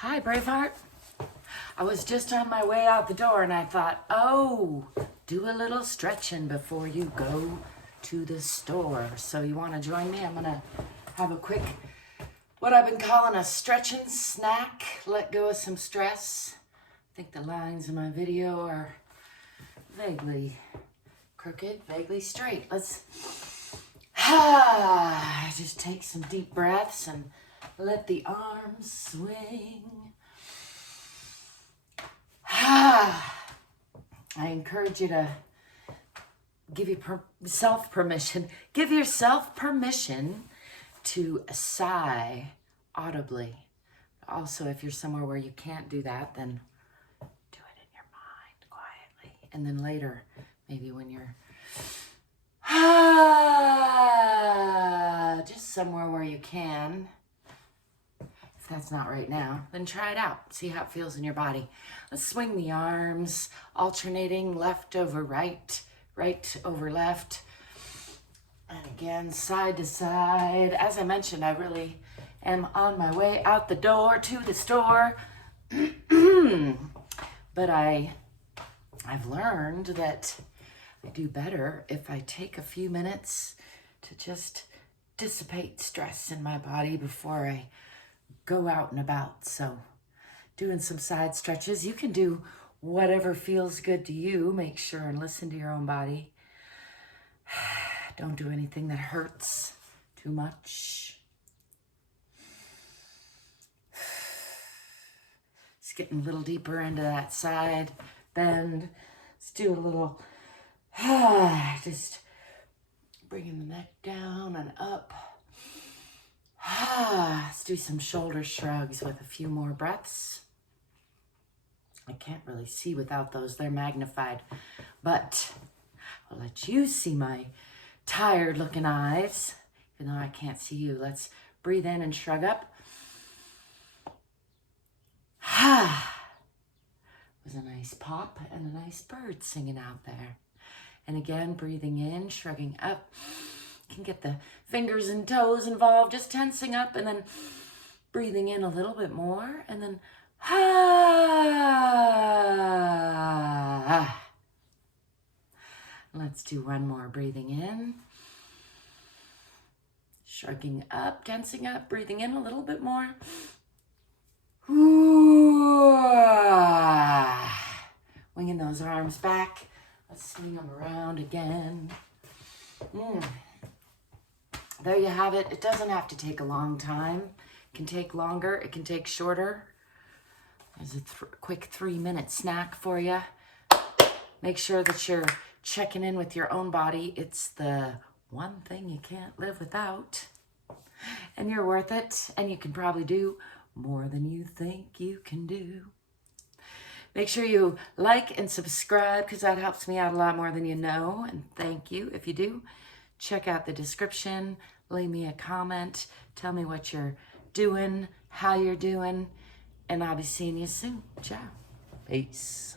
Hi, Braveheart. I was just on my way out the door and I thought, oh, do a little stretching before you go to the store. So you want to join me? I'm going to have a quick, what I've been calling a stretching snack. Let go of some stress. I think the lines in my video are vaguely crooked, vaguely straight. Let's just take some deep breaths and let the arms swing. I encourage you to give yourself permission to sigh audibly. Also, if you're somewhere where you can't do that, then do it in your mind quietly. And then later, maybe when you're just somewhere where you can. If that's not right now, then try it out. See how it feels in your body. Let's swing the arms, alternating left over right, right over left. And again, side to side. As I mentioned, I really am on my way out the door to the store. But I've learned that I do better if I take a few minutes to just dissipate stress in my body before I go out and about. So doing some side stretches. You can do whatever feels good to you. Make sure and listen to your own body. Don't do anything that hurts too much. Just getting a little deeper into that side bend. Let's do a little, just bringing the neck down and up. Let's do some shoulder shrugs with a few more breaths. I can't really see without those. They're magnified. But I'll let you see my tired looking eyes, even though I can't see you. Let's breathe in and shrug up. It was a nice pop and a nice bird singing out there. And again, breathing in, shrugging up. You can get the fingers and toes involved, just tensing up and then breathing in a little bit more and then Let's do one more. Breathing in, shrugging up, tensing up, breathing in a little bit more. Winging those arms back. Let's swing them around again. There you have it. It doesn't have to take a long time. It can take longer. It can take shorter. There's a quick 3-minute snack for you. Make sure that you're checking in with your own body. It's the one thing you can't live without. And you're worth it. And you can probably do more than you think you can do. Make sure you like and subscribe because that helps me out a lot more than you know. And thank you if you do. Check out the description, leave me a comment, tell me what you're doing, how you're doing, and I'll be seeing you soon. Ciao. Peace.